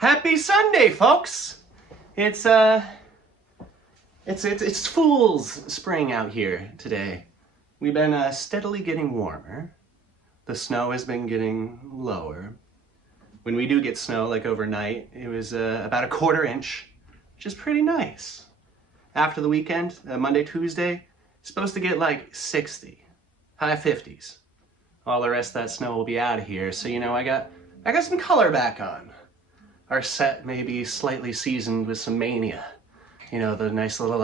Happy Sunday, folks! It's Fool's Spring out here today. We've been steadily getting warmer. The snow has been getting lower. When we do get snow, like overnight, it was about a quarter inch, which is pretty nice. After the weekend, Monday, Tuesday, it's supposed to get like 60, high 50s. All the rest of that snow will be out of here, so you know, I got some color back on. Our set may be slightly seasoned with some mania. You know, the nice little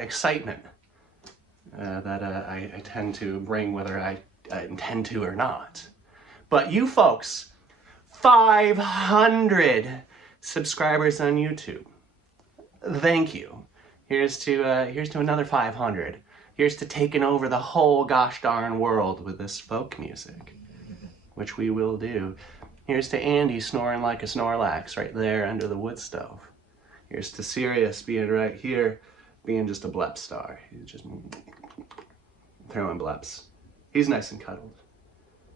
excitement that I tend to bring whether I intend to or not. But you folks, 500 subscribers on YouTube. Thank you. Here's to another 500. Here's to taking over the whole gosh darn world with this folk music, which we will do. Here's to Andy snoring like a Snorlax right there under the wood stove. Here's to Sirius being right here, being just a blep star. He's just throwing bleps. He's nice and cuddled.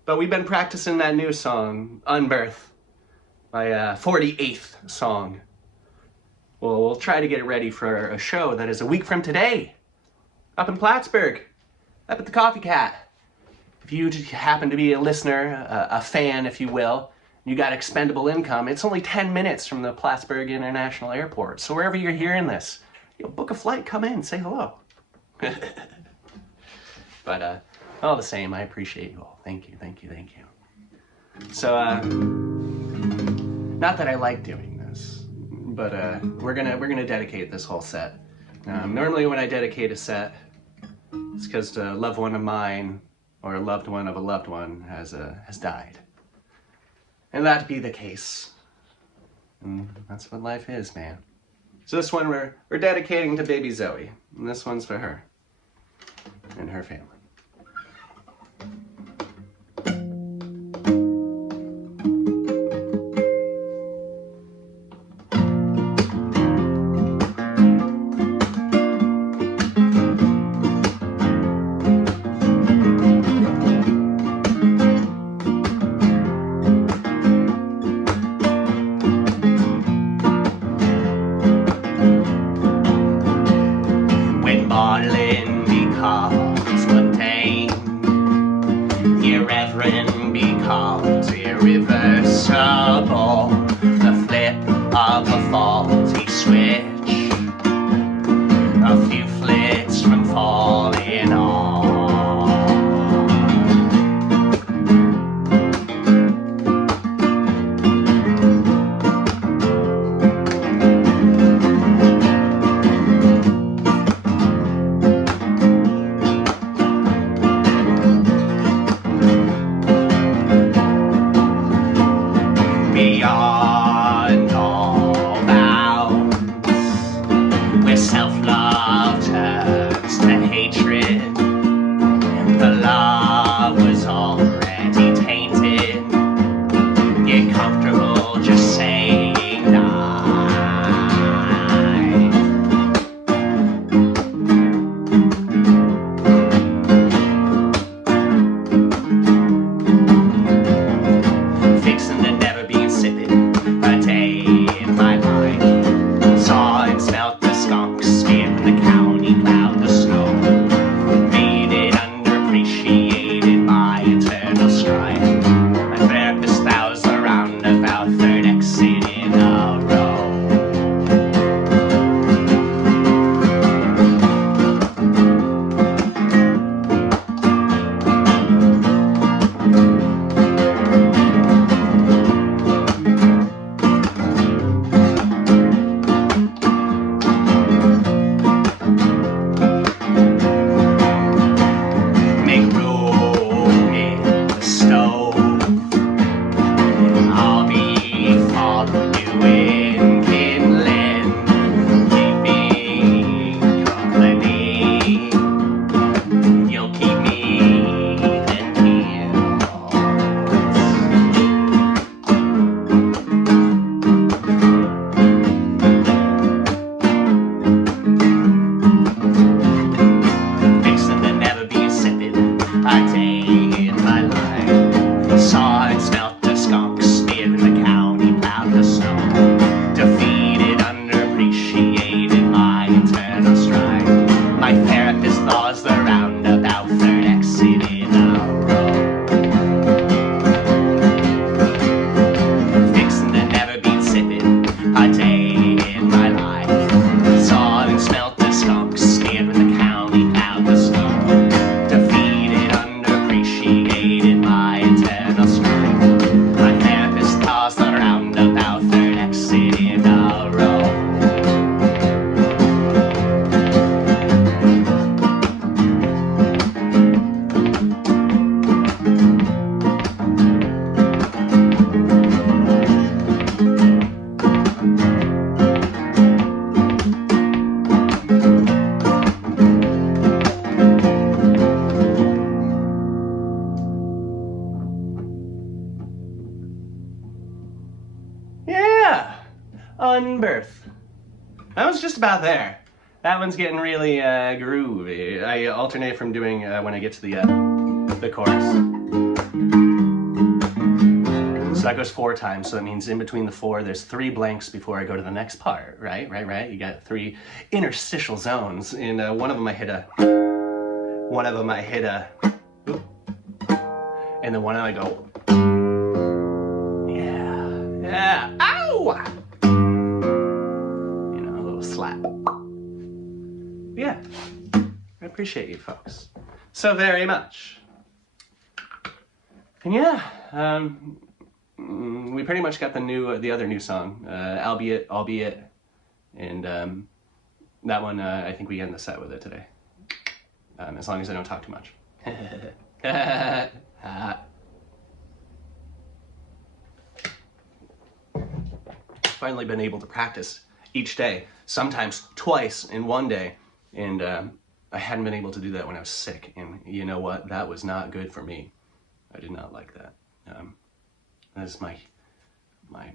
But we've been practicing that new song, Unbirth, my 48th song. Well, we'll try to get it ready for a show that is a week from today, up in Plattsburgh, up at the Coffee Cat. If you happen to be a listener, a fan, if you will, you got expendable income, it's only 10 minutes from the Plattsburgh International Airport. So wherever you're hearing this, book a flight, come in, say hello. But all the same, I appreciate you all. Thank you, thank you, thank you. So, not that I like doing this, but we're gonna dedicate this whole set. Normally when I dedicate a set, it's because a loved one of mine or a loved one of a loved one has died. And that be the case. And that's what life is, man. So this one we're dedicating to baby Zoe. And this one's for her and her family. When Barlin becomes good Unbirth. That was just about there. That one's getting really groovy. I alternate from doing when I get to the chorus. So that goes 4 times, so that means in between the 4 there's 3 blanks before I go to the next part, right? You got 3 interstitial zones. In one of them I hit a, oop, and then one I go, yeah, ow! You know, a little slap. Yeah, I appreciate you folks so very much. And yeah, we pretty much got the other new song, albeit, and that one I think we end the set with it today, as long as I don't talk too much. Finally been able to practice each day, sometimes twice in one day, and I hadn't been able to do that when I was sick, and you know what? That was not good for me. I did not like that. That is my I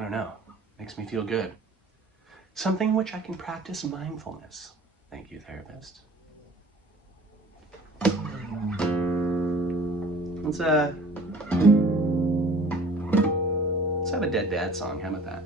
don't know, makes me feel good. Something which I can practice mindfulness. Thank you, therapist. Let's have a Dead Dad song, how about that?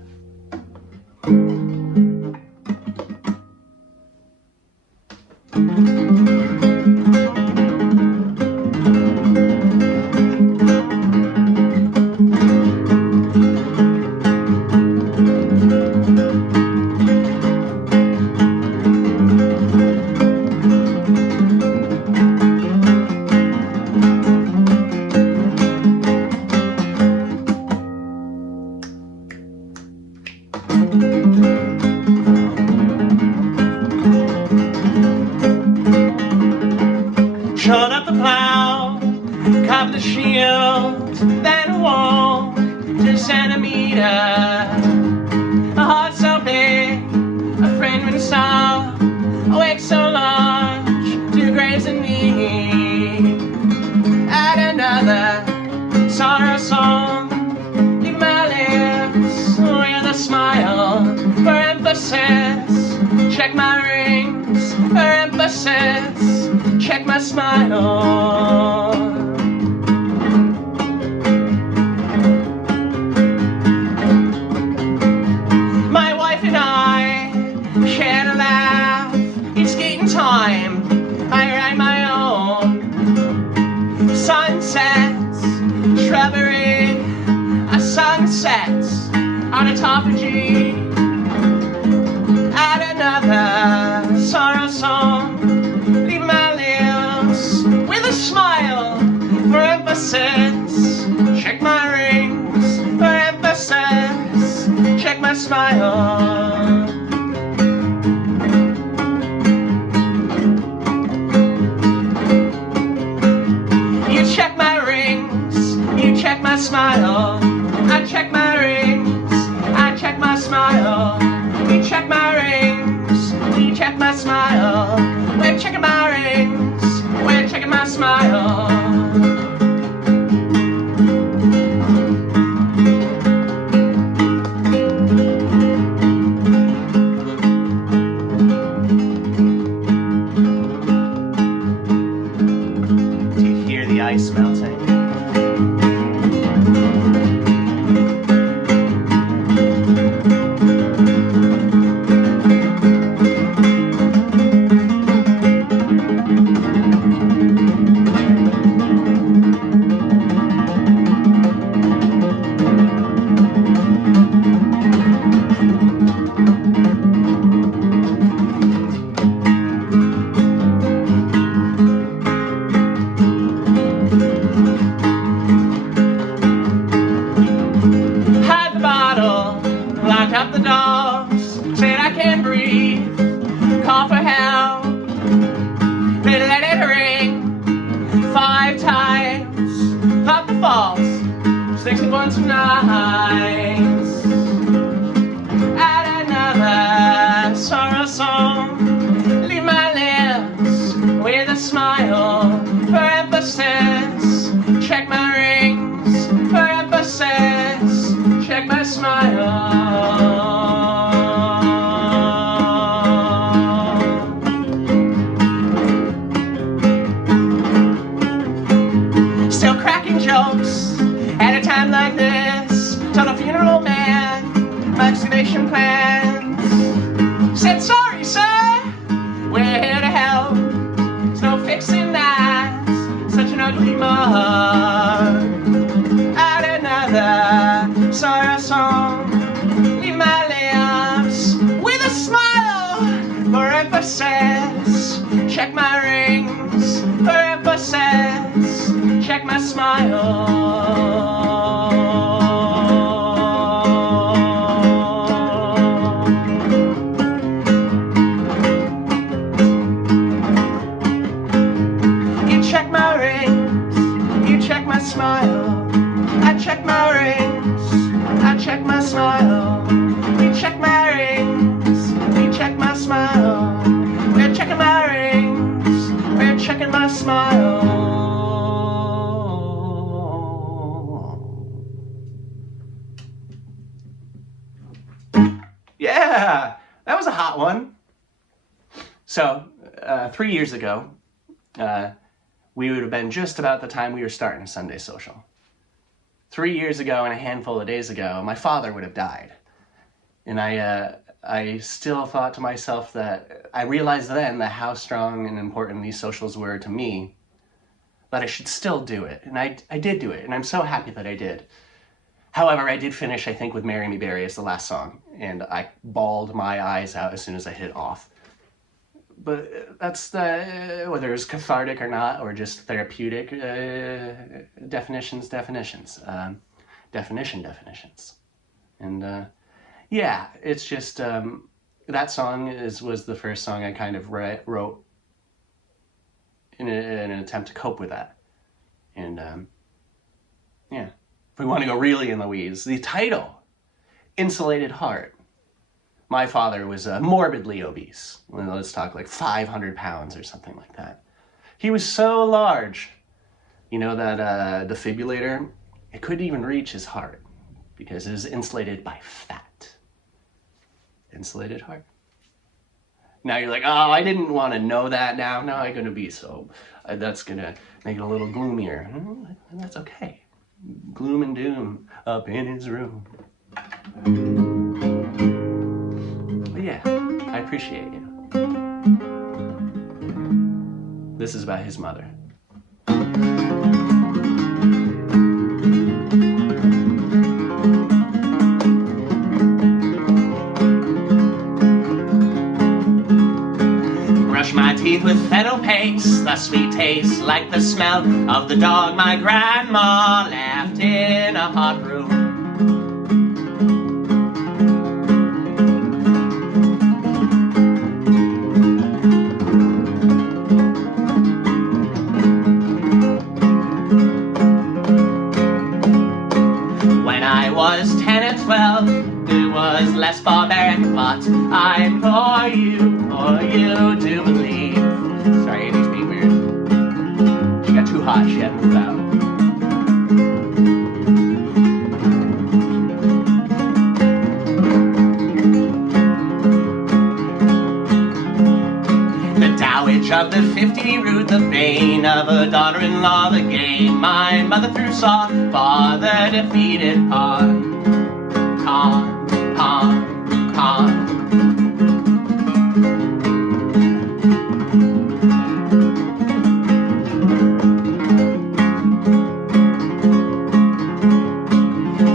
Shut up the plow, cover the shield, then walk to centimeter. A heart so big, a friend when saw, a wake so large, to graze in need. Add another sorrow song, leave my lips with a smile for emphasis. Check my rings for emphasis. Check my smile. My wife and I shared a laugh. It's skating time. I write my own sunsets, shrubbery, a sunset on a autophagy. Add another sorrow song. Leave my with a smile for emphasis. Check my rings for emphasis. Check my smile. You check my rings, you check my smile. I check my rings, I check my smile. You check my rings, you check my smile. We're checking my rings, we're checking my smile. Do you hear the ice melting? Locked up the dogs, said I can't breathe, call for help, they let it ring 5 times, thought the false, 61 nights. Add another sorrow song, leave my lips with a smile for emphasis. Check my rings for emphasis. Check my smile. folks at a time like this told a funeral man my excavation plans. Said, sorry sir, we're here to help. There's no fixing that, such an ugly mug. Add another sorrow song, leave my lips with a smile for emphasis. Check my rings for emphasis. Check my smile. You check my rings, you check my smile. I check my rings, I check my smile. You check my rings, you check my smile. We're checking my rings, we're checking my smile. Yeah, that was a hot one. So, 3 years ago, we would have been just about the time we were starting Sunday Social. 3 years ago and a handful of days ago, my father would have died. And I still thought to myself that, I realized then that how strong and important these socials were to me, that I should still do it. And I did do it, and I'm so happy that I did. However, I did finish, I think, with Marry Me Barry as the last song, and I bawled my eyes out as soon as I hit off. But that's the, whether it's cathartic or not, or just therapeutic, definitions. And yeah, it's just, that song was the first song I kind of wrote in an attempt to cope with that. And yeah, if we want to go really in the weeds, the title, Insulated Heart. My father was morbidly obese. Let's talk like 500 pounds or something like that. He was so large, you know, that defibrillator, it couldn't even reach his heart because it was insulated by fat. Insulated heart. Now you're like, oh, I didn't want to know that now. Now I'm going to be so, that's going to make it a little gloomier. That's okay. Gloom and doom up in his room. But yeah, I appreciate you. This is about his mother. Brush my teeth with fennel paste, the sweet taste like the smell of the dog my grandma left in a hot room. When I was 10 and 12, it was less barbaric, but I implore you to believe. Sorry, Amy's being weird. She got too hot, she had to move out. The dowage of the 50 root, the bane of a daughter-in-law, the game my mother threw saw, father defeated pawn.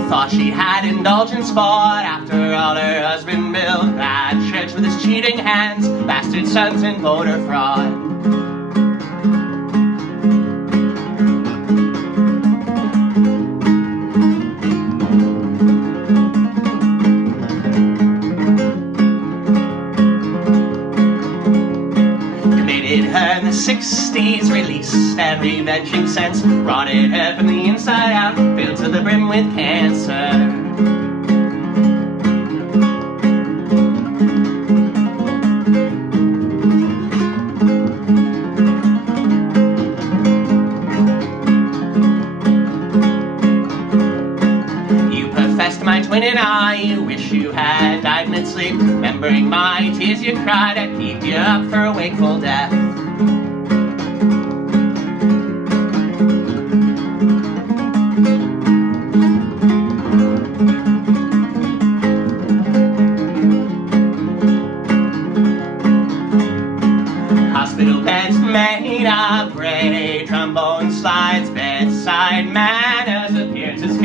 Thought she had indulgence fought after all her husband built that church with his cheating hands, bastard sons and voter fraud. Committed her in the 60s, released and revenging sense, rotted her from the inside out, filled to the brim with cancer. You professed my twin and I, you wish you had died mid-sleep, remembering my tears you cried, I'd keep you up for a wakeful death.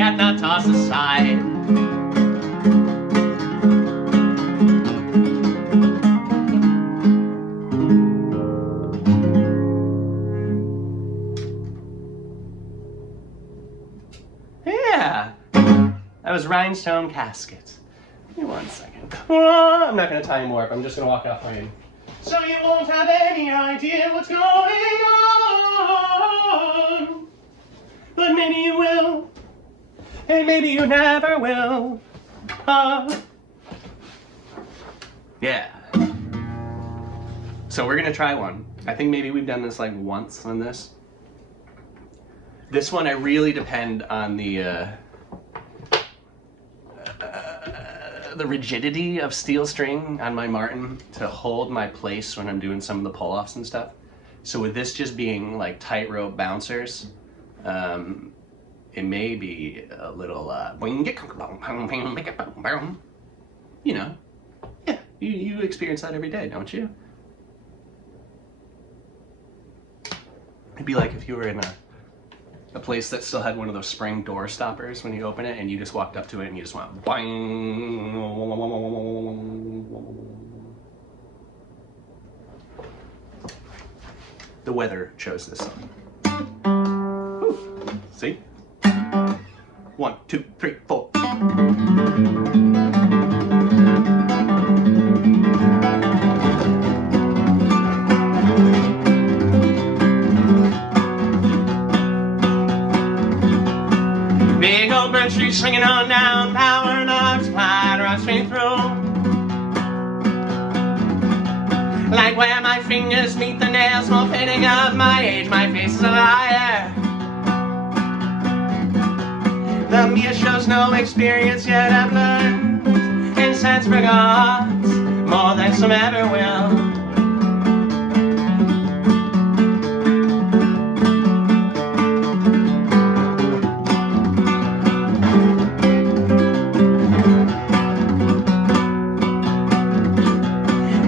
get not tossed aside. Yeah, that was Rhinestone Casket. Give me 1 second. Oh, I'm not going to time warp, I'm just going to walk out frame. So you won't have any idea what's going on. But maybe you will, and maybe you never will. Yeah. So we're gonna try one. I think maybe we've done this like once on this. This one I really depend on the rigidity of steel string on my Martin to hold my place when I'm doing some of the pull-offs and stuff. So with this just being like tightrope bouncers, it may be a little, you know, yeah, you experience that every day, don't you? It'd be like if you were in a place that still had one of those spring door stoppers when you open it and you just walked up to it and you just went boing. The weather chose this song. Whew. See? 1, 2, 3, 4. Big old birch tree swinging on down, power knocks, flat rushing through. Like where my fingers meet the nails, more fitting of my age, my face is a liar. The mirror shows no experience, yet I've learned in sense regards more than some ever will.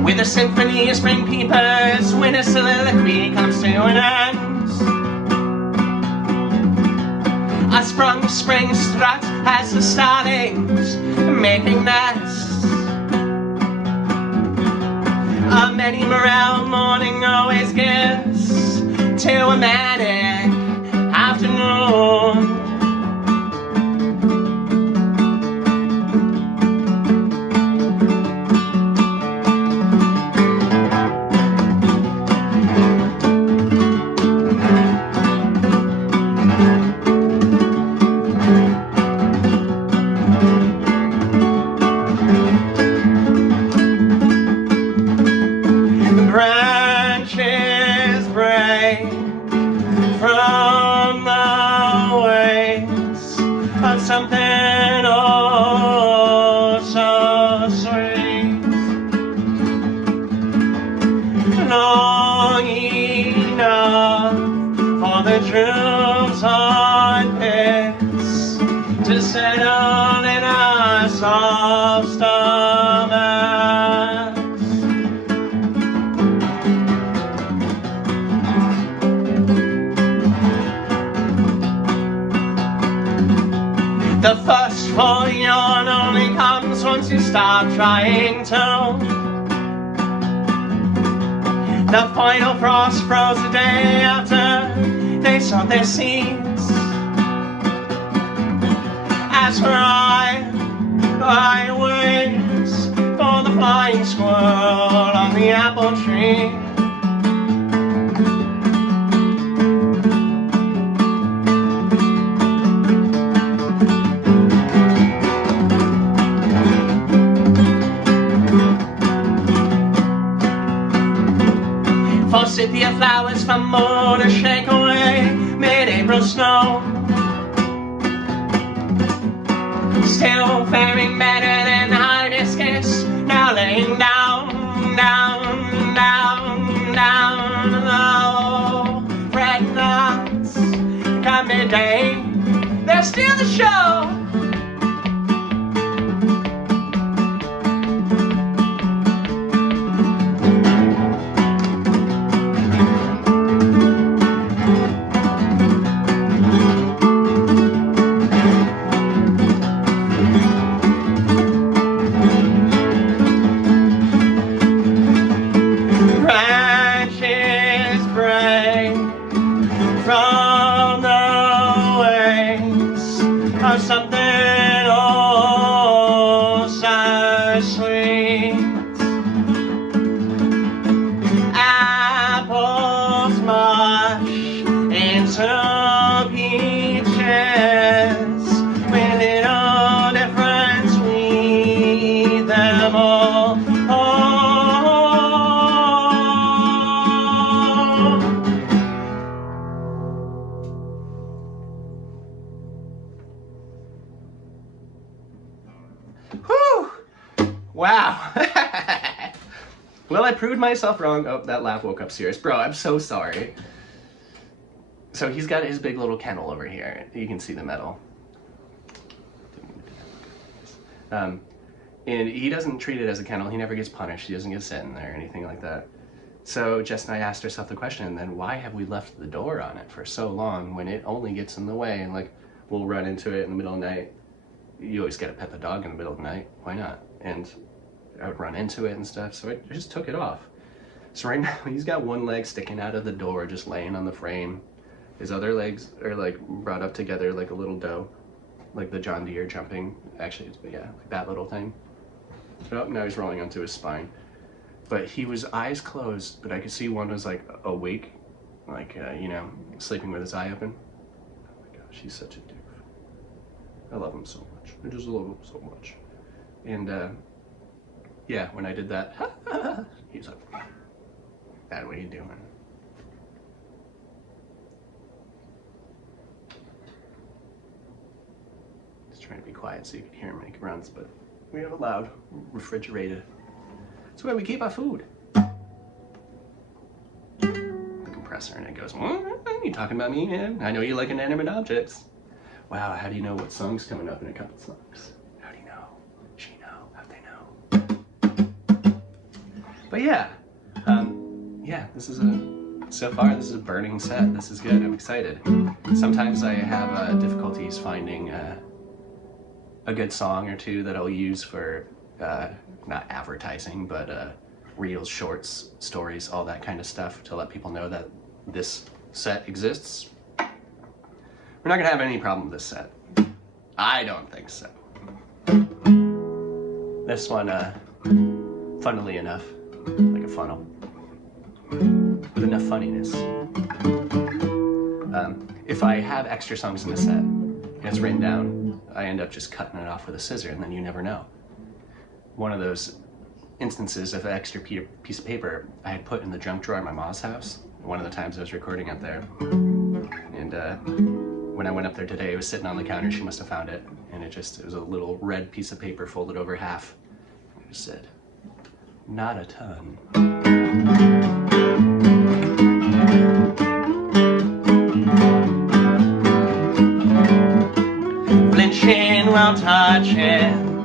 With a symphony of spring peepers, when a soliloquy comes to an end, a sprung spring strut as the starlings making nests. A many morel morning always gives to a manic afternoon. Branches break from the waves of something oh so sweet, long enough for the drooms on pits to settle in our soft stomachs. The first full yawn only comes once you stop trying to. The final frost froze the day after they sowed their seeds. As for I waits for the flying squirrel on the apple tree. Forsythia flowers fumble to shake away mid-April snow. Still faring better than the hibiscus, now laying down, down, down, down low. Red knots come midday, they're still the show. of something oh so sweet. Apples mush into peaches, with little difference we eat them all. Whew! Wow. Well, I proved myself wrong. Oh, that laugh woke up Sirius. Bro, I'm so sorry. So he's got his big little kennel over here. You can see the metal. And he doesn't treat it as a kennel. He never gets punished. He doesn't get sent in there or anything like that. So Jess and I asked ourselves the question, then why have we left the door on it for so long when it only gets in the way? And like, we'll run into it in the middle of the night. You always get to pet the dog in the middle of the night. Why not? And I would run into it and stuff, so I just took it off. So right now, he's got one leg sticking out of the door, just laying on the frame. His other legs are like brought up together like a little doe, like the John Deere jumping. Actually, yeah, like that little thing. Oh, now he's rolling onto his spine. But he was eyes closed, but I could see one was like awake, like, you know, sleeping with his eye open. Oh my gosh, he's such a doof. I love him so much. I just love him so much. And yeah, when I did that, he was like, Dad, what are you doing? Just trying to be quiet so you can hear him make runs, but we have a loud refrigerator. That's where we keep our food. The compressor, and it goes, you talking about me, man? I know you like inanimate objects. Wow, how do you know what song's coming up in a couple songs? How do you know? She know? How'd they know? But yeah, yeah, this is so far this is a burning set. This is good, I'm excited. Sometimes I have difficulties finding a good song or two that I'll use for, not advertising, but reels, shorts, stories, all that kind of stuff to let people know that this set exists. We're not gonna have any problem with this set. I don't think so. This one, funnily enough, like a funnel, with enough funniness. If I have extra songs in the set and it's written down, I end up just cutting it off with a scissor, and then you never know. One of those instances of an extra piece of paper I had put in the junk drawer at my mom's house. One of the times I was recording up there, and when I went up there today, it was sitting on the counter. She must have found it, and it was a little red piece of paper folded over half. It just said, "Not a ton." Flinching while touching,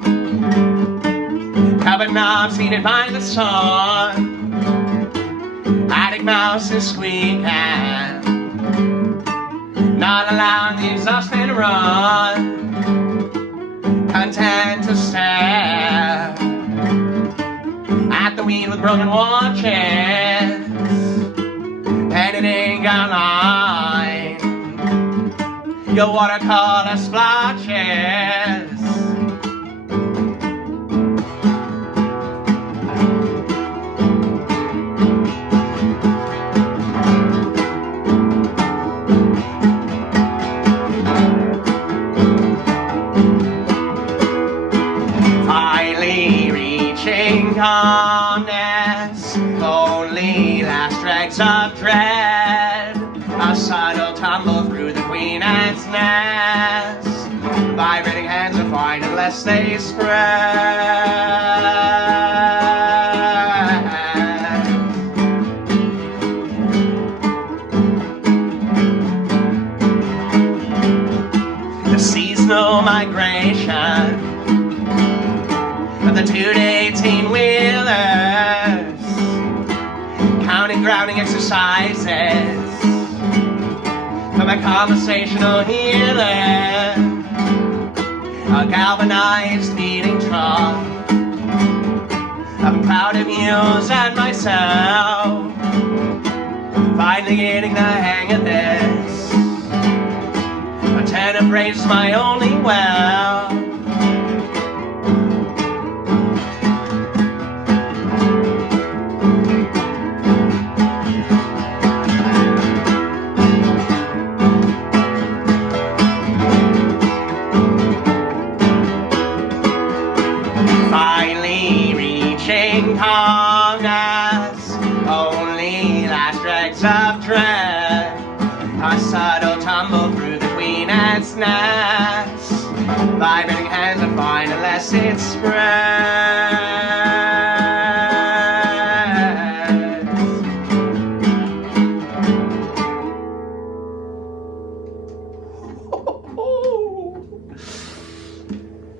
cupboard knob seated by the sun, attic mouse is squeaking, not allowing the exhaustion to run, content to stare at the weed with broken watches, editing online your watercolor splotches. Calmness, only last dregs of dread, a subtle tumble through the queen ant's nest, vibrating hands are fine unless they spread. The seasonal migration of the 2 to 18 wheelers, counting grounding exercises for my conversational healer, a galvanized feeding trough. I'm proud of you and myself, finally getting the hang of this. and embrace my only well. Finally reaching calmness, only last dregs of dread, a subtle tumble through the queen ant's nest, vibrating hands are fine unless it spreads.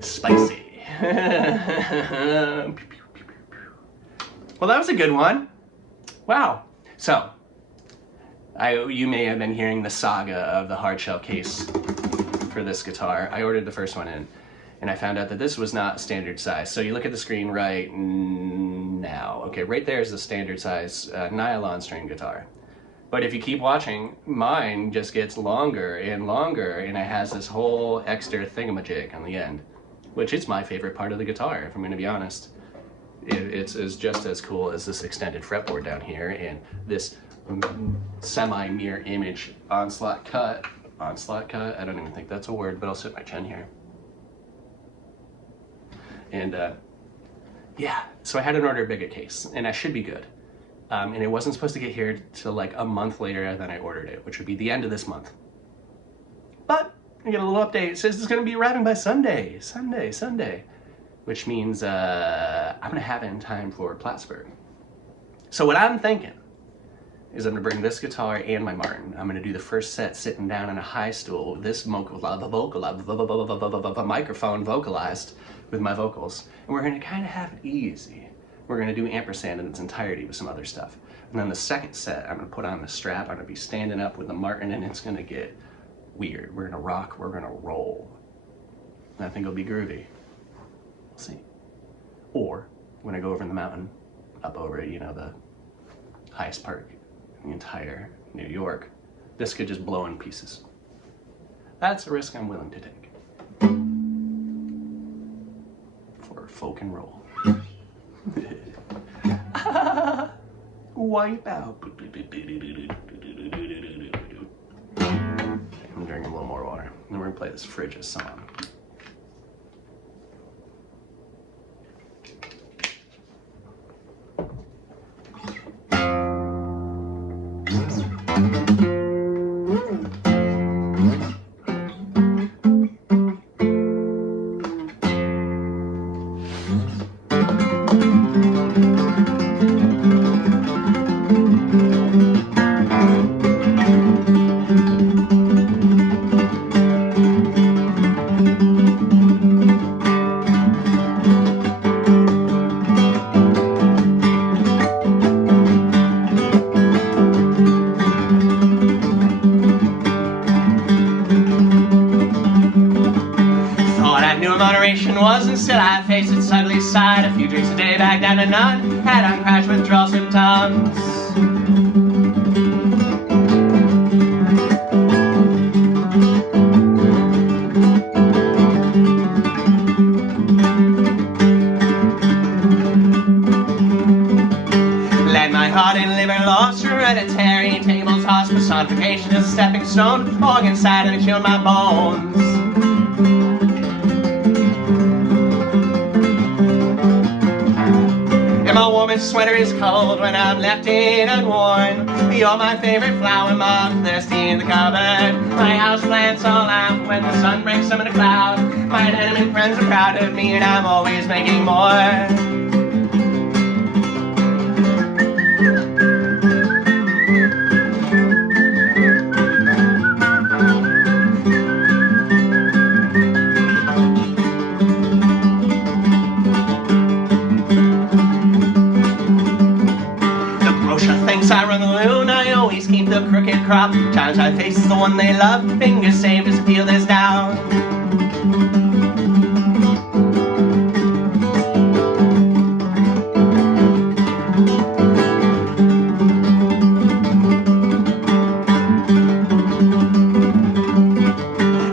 Spicy. Well, that was a good one. Wow. So, you may have been hearing the saga of the hard shell case for this guitar. I ordered the first one in, and I found out that this was not standard size. So you look at the screen right now. Okay, right there is the standard size nylon string guitar. But if you keep watching, mine just gets longer and longer, and it has this whole extra thingamajig on the end, which is my favorite part of the guitar, if I'm going to be honest. It's just as cool as this extended fretboard down here and this semi-mirror image onslaught cut. Onslaught cut? I don't even think that's a word, but I'll sit my chin here. And yeah, so I had an order bigger case, and I should be good. And it wasn't supposed to get here till like a month later than I ordered it, which would be the end of this month. But I get a little update. It says it's going to be arriving by Sunday, which means I'm going to have it in time for Plattsburgh. So what I'm thinking is I'm going to bring this guitar and my Martin. I'm going to do the first set sitting down on a high stool with this microphone vocalized with my vocals. And we're going to kind of have it easy. We're going to do Ampersand in its entirety with some other stuff. And then the second set, I'm going to put on the strap. I'm going to be standing up with the Martin, and it's going to get weird. We're going to rock. We're going to roll. And I think it'll be groovy. We'll see. Or when I go over in the mountain, up over, you know, the highest park in the entire New York, this could just blow in pieces. That's a risk I'm willing to take. For folk and roll. Wipe out. I'm drinking a little more water. And we're gonna play this Frigid song. Was still I faced its ugly side. A few drinks a day, back down to none. Had on crash withdrawal symptoms. Led my heart and liver lost, hereditary table toss, personification is a stepping stone. Organ side and it chilled my bones. My warmest sweater is cold when I'm left in unworn. You're my favorite flower moth, thirsty in the cupboard. My house plants all out when the sun breaks them in a cloud. My inanimate friends are proud of me and I'm always making more. I run the loon, I always keep the crooked crop. Times I face is the one they love. Fingers saved as peel this down.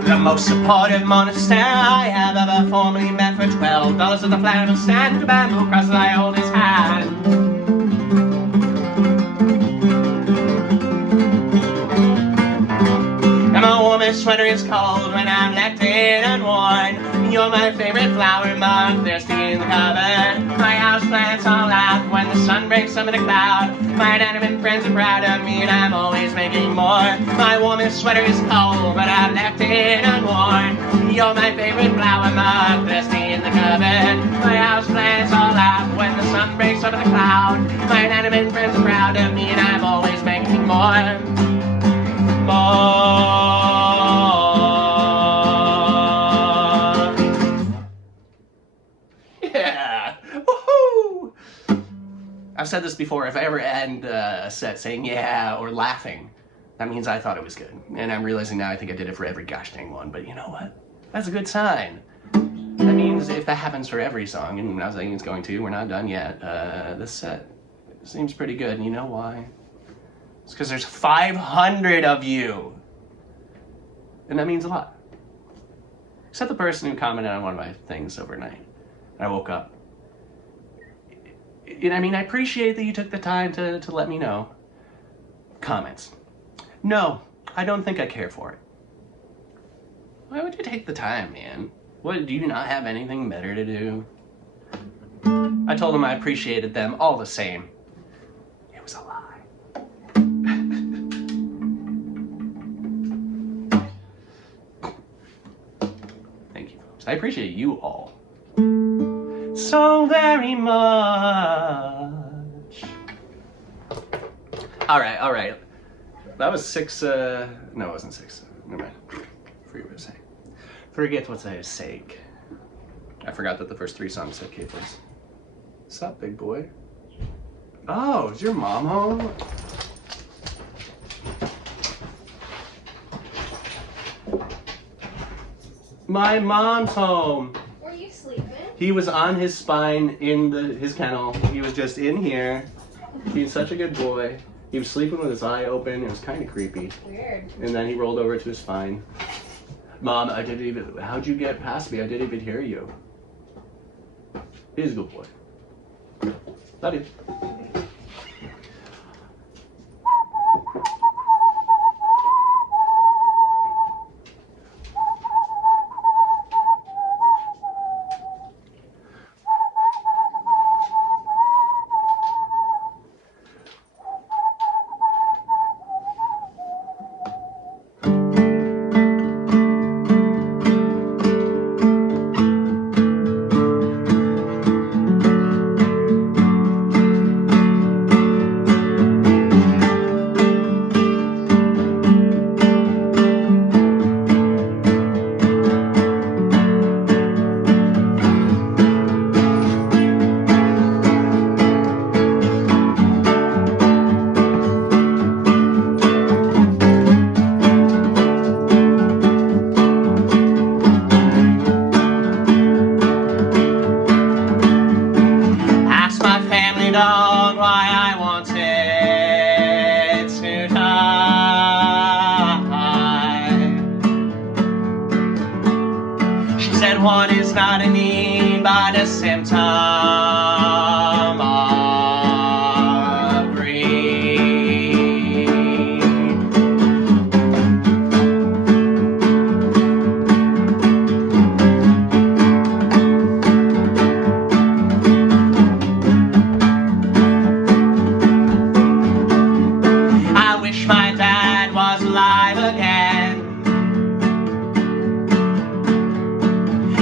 The tallest star I have ever formerly met for $12 at the flat of stand. To bamboo crosses I hold his hand. And my warmest sweater is cold when I'm left in and worn. You're my favorite flower, mug, thirsty in the cupboard. My houseplants all laugh when the sun breaks some of the cloud. My inanimate friends are proud of me and I'm always making more. My warmest sweater is cold but I'm left in and worn. You're my favorite flower, mug, thirsty in the cupboard. My houseplants all laugh when the sun breaks over the cloud. My inanimate friends are proud of me and I'm always making more. Yeah! Woohoo! I've said this before, if I ever end a set saying yeah or laughing, that means I thought it was good. And I'm realizing now I think I did it for every gosh dang one, but you know what? That's a good sign. That means if that happens for every song, and I was thinking it's going to, we're not done yet, this set seems pretty good, and you know why? It's because there's 500 of you. And that means a lot. Except the person who commented on one of my things overnight. And I woke up. And I mean, I appreciate that you took the time to let me know. Comments. No, I don't think I care for it. Why would you take the time, man? What, do you not have anything better to do? I told them I appreciated them all the same. It was a lie. Thank you, folks. I appreciate you all so very much. All right. That was 6, no, it wasn't 6. Never mind. Forget what I was saying. Forget what I was saying. I forgot that the first 3 songs had capers. What's up, big boy? Oh, is your mom home? My mom's home. Were you sleeping? He was on his spine in his kennel. He was just in here. He's such a good boy. He was sleeping with his eye open. It was kind of creepy. Weird. And then he rolled over to his spine. Mom, I didn't even, how'd you get past me? I didn't even hear you. He's a good boy. Love you. One is not a need, but a symptom of greed. I wish my dad was alive again,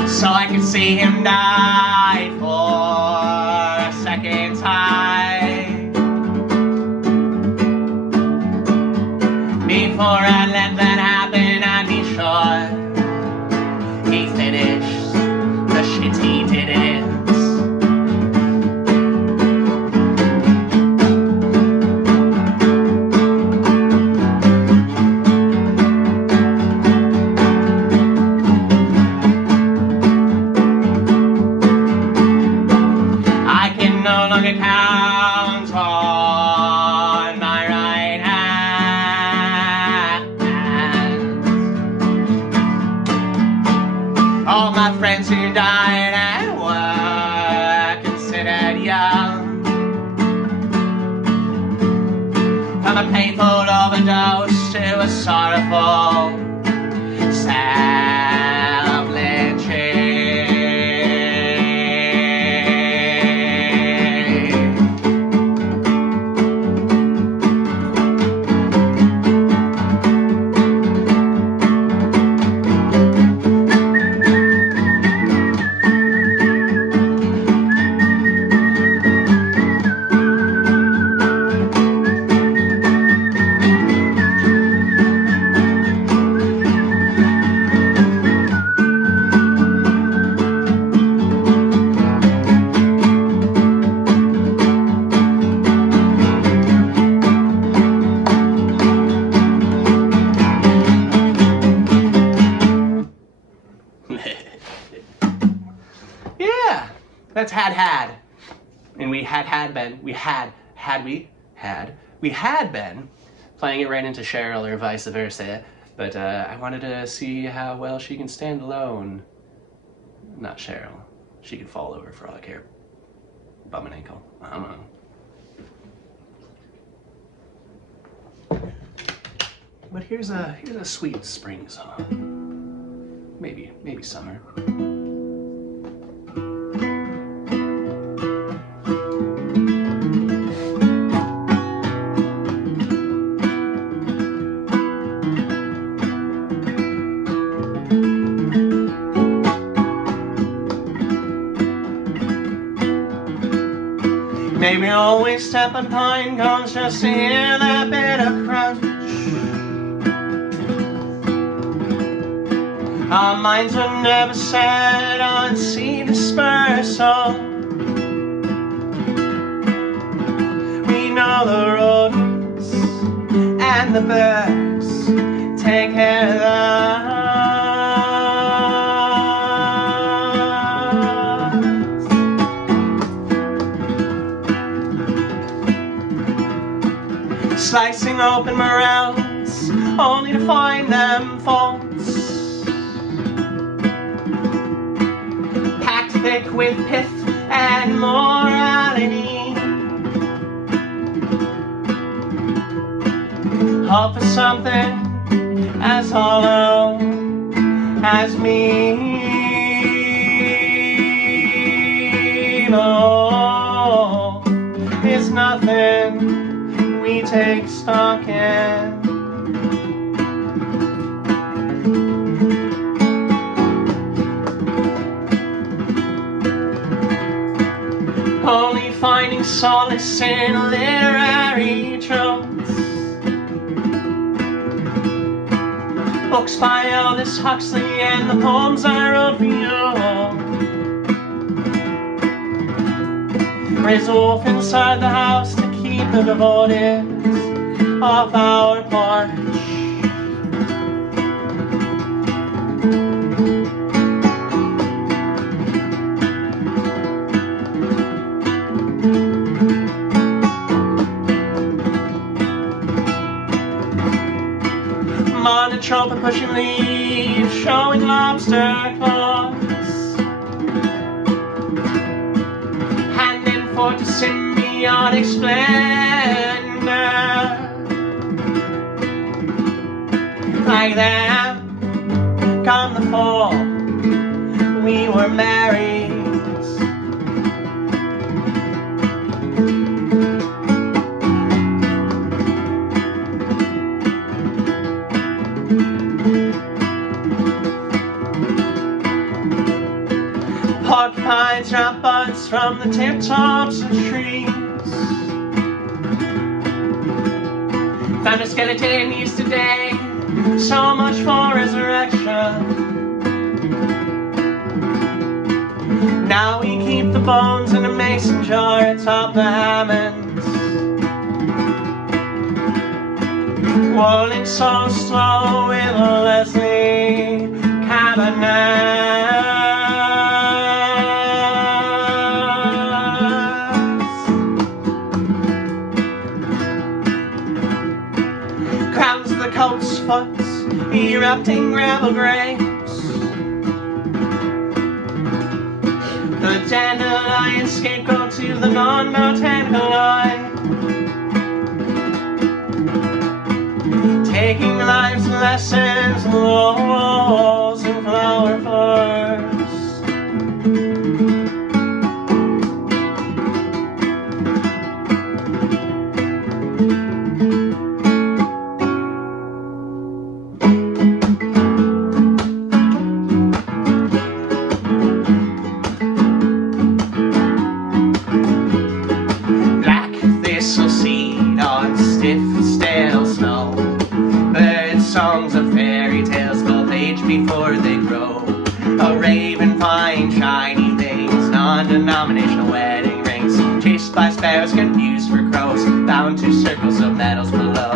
so I could see him die for a second time. Before I let that happen, I'd be sure he finished the shit he didn't. Count on my right hand. our friends who died and were considered young. From a painful overdose to a sorrowful yeah, that's had. And we had been playing it right into Cheryl or vice versa, but I wanted to see how well she can stand alone. Not Cheryl. She could fall over for all I care. Bum an ankle. I don't know. But here's a sweet spring song. Maybe summer. Maybe always step on pine cones just to hear that bit of crunch. Our minds were never set on sea dispersal. We know the rodents and the birds take care of us. Slicing open morels only to find them false, packed thick with pith and morality. Hope for something as hollow as me. No, it's nothing we take stock in. Only finding solace in literary tropes, books by Aldous Huxley and the poems I wrote for you. Raise a wolf inside the house to keep the devoted off our porch. Monotrope and pushing leaves, showing lobster claws, hand in for to symbiotic splendor. Like them, come the fall, we were married. Porcupines drop buds from the tip tops of trees. Found a skeleton yesterday, so much for resurrection. Now we keep the bones in a mason jar atop the Hammonds, rolling so slow with a Leslie Cabernet. Crowns the coat's foot, erupting gravel grapes, The dandelion scapegoat to the non-botanical line, taking life's lessons, laurels and flower forests. Black thistle seed on stiff, stale snow. Bird songs of fairy tales both age before they grow. A raven flying shiny things, non-denominational wedding rings, chased by sparrows confused for crows, bound to circles of metals below.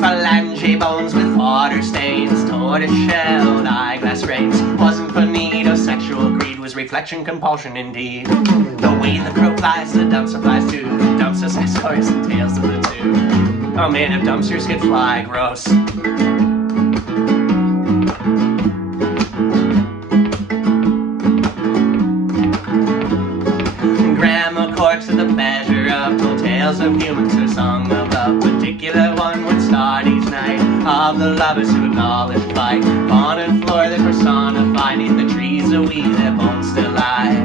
Phalange bones with water stains, tortoise-shelled eyeglass rings. Wasn't finito, sexual greed was reflection, compulsion indeed. The way the crow flies, the dumpster flies too. Dumpsters have stories and tales of the two. Oh man, if dumpsters could fly, gross. Grandma corks at the measure of told tales of humans are sung of a particular one would start each night, of the lovers who acknowledged fight. Fauna and flora that personified in the trees of we their bones still lie.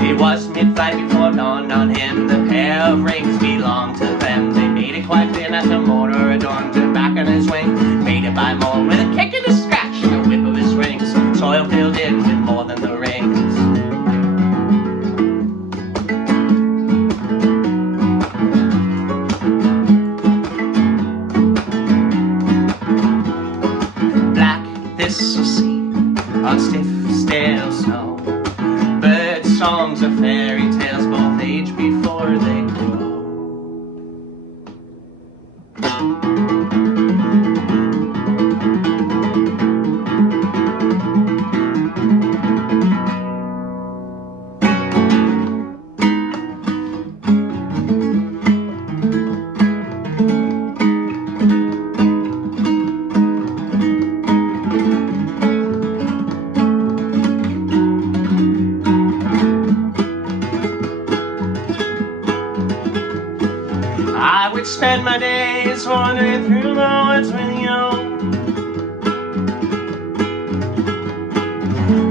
It was mid-flight before it dawned on him, the pair of rings belonged to them. They made it quite clear that the motor adorned him back on his wing, mated by more with a kick and a scratch and a whip of his rings, soil filled in with more than the rings. Black thistle seed on stiff, stale snow. Bird songs of fairy tales both age before they grow. I would spend my days wandering through the woods with you,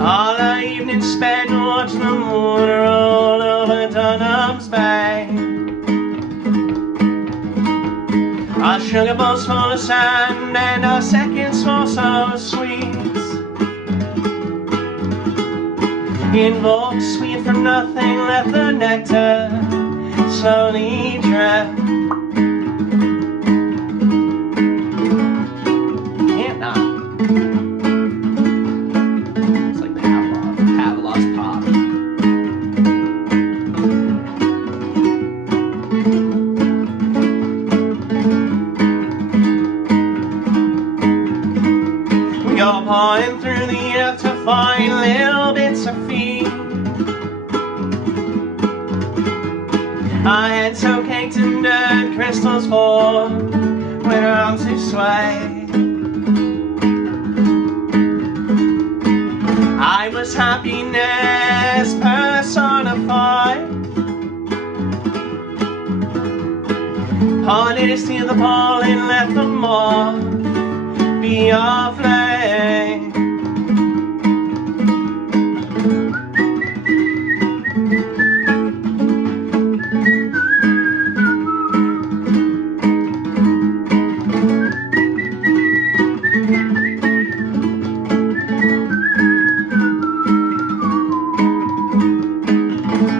all the evening spent watching the moon roll over Dunham's Bay. Our sugar bowls full of sand and our seconds full so sweet. Invoke sweet from nothing, let the nectar slowly drip. Can't not. It's like Pavlov's pop. We go pawing through the earth to find little bits of feed. Our heads so caked in dirt, crystals fall when our arms do sway. I was happiness personified, harnessed to the pole and let the moth be our flame.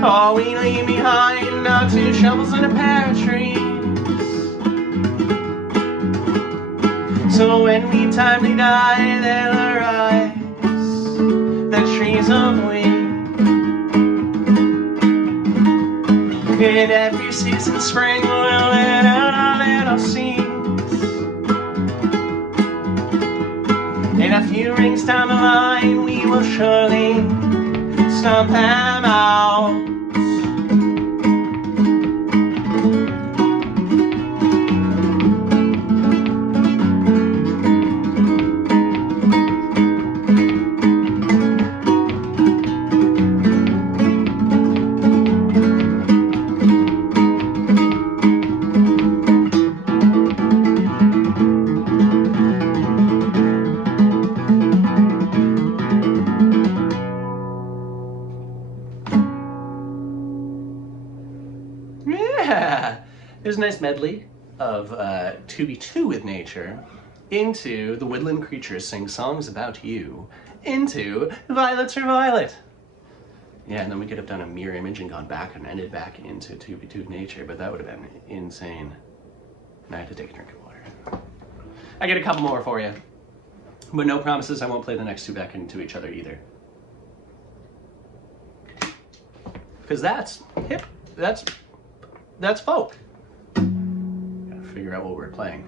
All we leave behind are 2 shovels and a pair of trees. So when we timely die, they'll arise, the trees of we. In every season, spring will let out our little seeds. In a few rings down the line, we will surely stomp them out. There's a nice medley of To Be Two with Nature, into The Woodland Creatures Sing Songs About You, into Violets Are Violet. Yeah, and then we could have done a mirror image and gone back and ended back into To Be Two with Nature, but that would have been insane. And I had to take a drink of water. I get a couple more for you, but no promises I won't play the next two back into each other either. Because that's hip, that's folk. Gotta figure out what we're playing.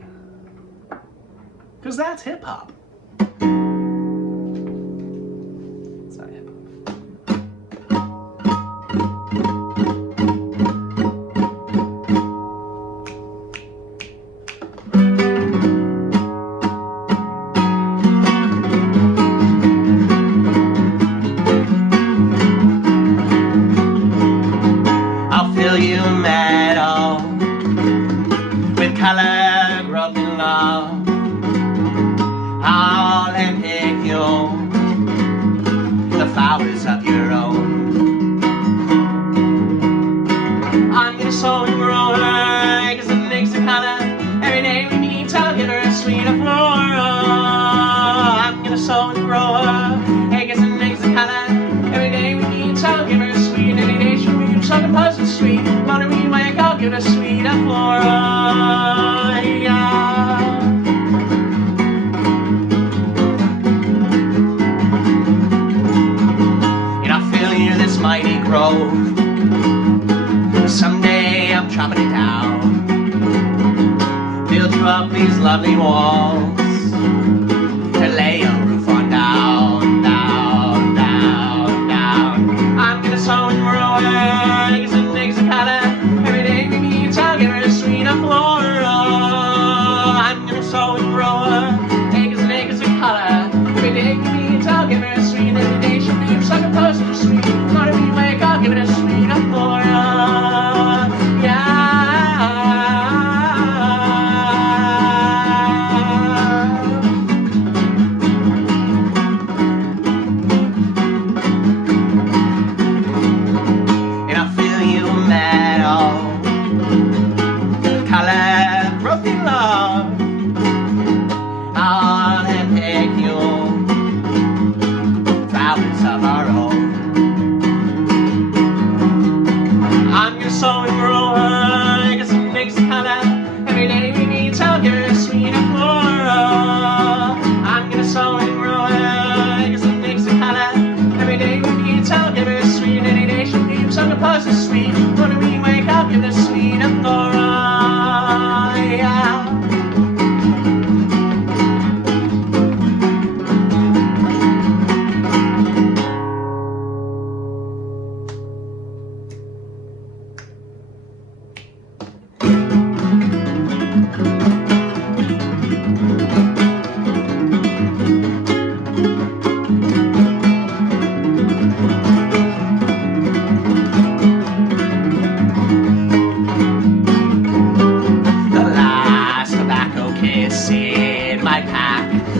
Because that's hip hop. It's not hip hop. I'll fill you metal with color growth in love. I'll handpick you the flowers of your own. I'm gonna sow and grow her, cause it makes the color. Every day we need to give her a sweeter flora. I'm gonna sow and grow her, hey, cause it makes the color. Every day we need to give her a sweet. Any day she'll be something pleasant sweet. Why don't we wake up, give her a sweeter flora, yeah. This mighty grove, someday I'm chopping it down, build you up these lovely walls, and lay a roof on down, down, down, down. I'm gonna sow and grow her, cause it makes a color. Every day we need to give her a sweeter flora. I'm gonna sow and grow her, cause it makes a color. Every day we need to give her a sweet. Every day she'll be such a person sweet. We wake up, give it a sweet flora, yeah. And I'll fill you metal, color, growth in love. I'll handpick you flowers of our own. I'm gonna sow and grow her, cause it makes a color. Every day we need to give her a sweeter flora. I'm gonna sow and grow her, cause it makes a color. Every day we need to give her a sweet. Any day she'll be something pleasant sweet. When we wake up, give her a sweeter flora, yeah.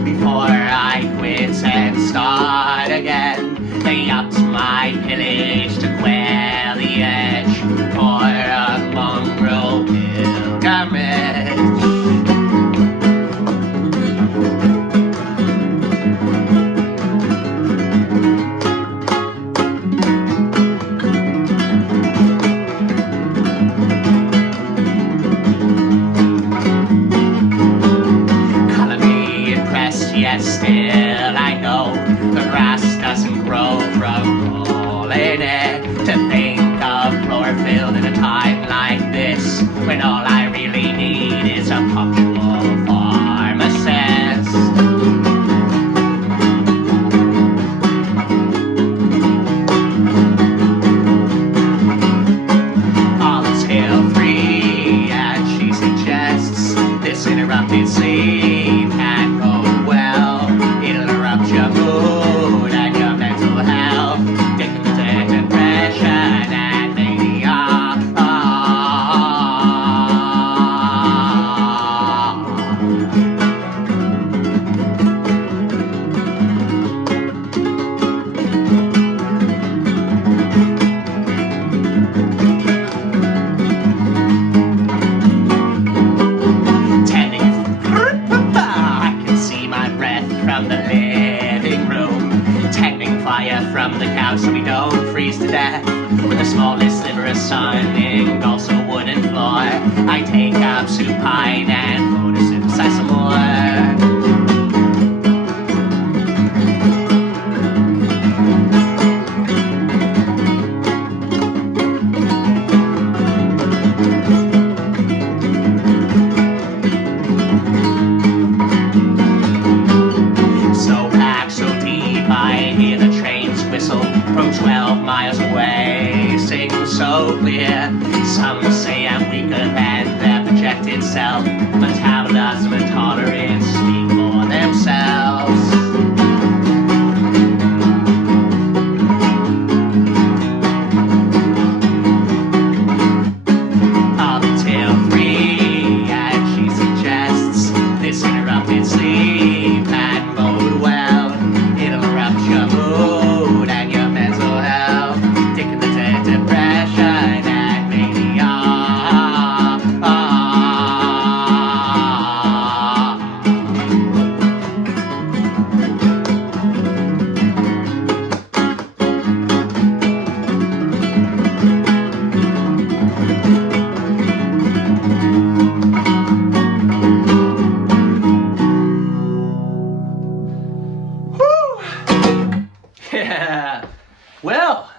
Before I quit and start again, they upped my pillage to quell the edge for a mongrel pilgrimage. Yes, still I know the grass doesn't grow from pulling it. To think of chlorophyll in a time like this, when all I really need is a punctual pharmacist. from the living room, tending fire from the couch so we don't freeze to death. With the smallest sliver of sun engulfs a wooden floor, I take up supine and photosynthesize some more. From 12 miles away, sing so clear. Some say I'm weaker than their projected self. Metabolism and tolerance speak for themselves. Up till 3, and she suggests this interrupted sleep and bode well. It'll erupt your mood and your depression and mania. Yeah. Well,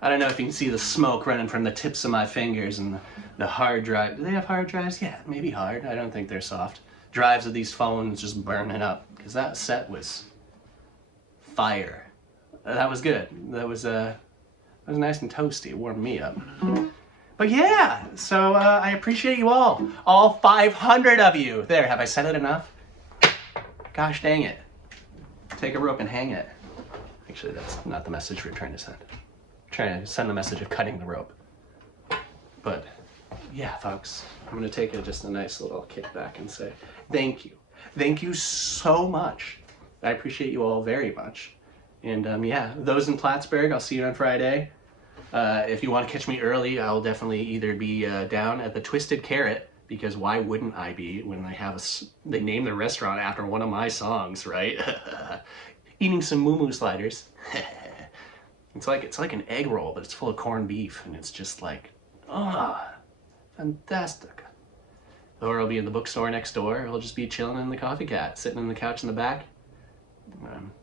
I don't know if you can see the smoke running from the tips of my fingers and the hard drive. Do they have hard drives? Yeah, maybe hard. I don't think they're soft. Drives of these phones just burning up, because that set was fire. That was good. That was nice and toasty. It warmed me up. But yeah, so I appreciate you all 500 of you. There, have I said it enough? Gosh dang it. Take a rope and hang it. Actually, that's not the message we're trying to send. Trying to send the message of cutting the rope. But yeah, folks, I'm gonna take just a nice little kickback and say thank you. Thank you so much. I appreciate you all very much. And yeah, those in Plattsburgh, I'll see you on Friday. If you want to catch me early, I'll definitely either be down at the Twisted Carrot, because why wouldn't I be when they name the restaurant after one of my songs, right? Eating some moo sliders. It's like an egg roll, but it's full of corned beef, and it's just like, fantastic. Or I'll be in the bookstore next door, or I'll just be chilling in the coffee cat, sitting on the couch in the back.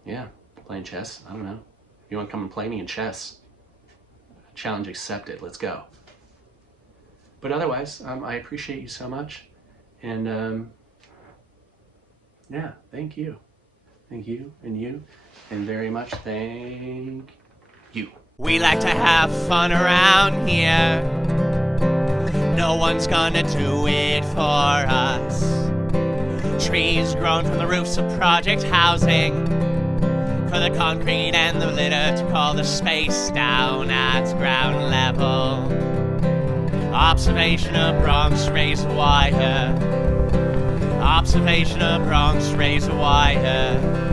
Yeah, playing chess. I don't know. If you want to come and play me in chess, challenge accepted. Let's go. But otherwise, I appreciate you so much, and yeah, thank you. Thank you, and very much thank you. We like to have fun around here. No one's gonna do it for us. Trees grown from the roofs of project housing, for the concrete and the litter to call the space down at ground level. Observation of Bronx razor wire. Observation of Bronx razor wire.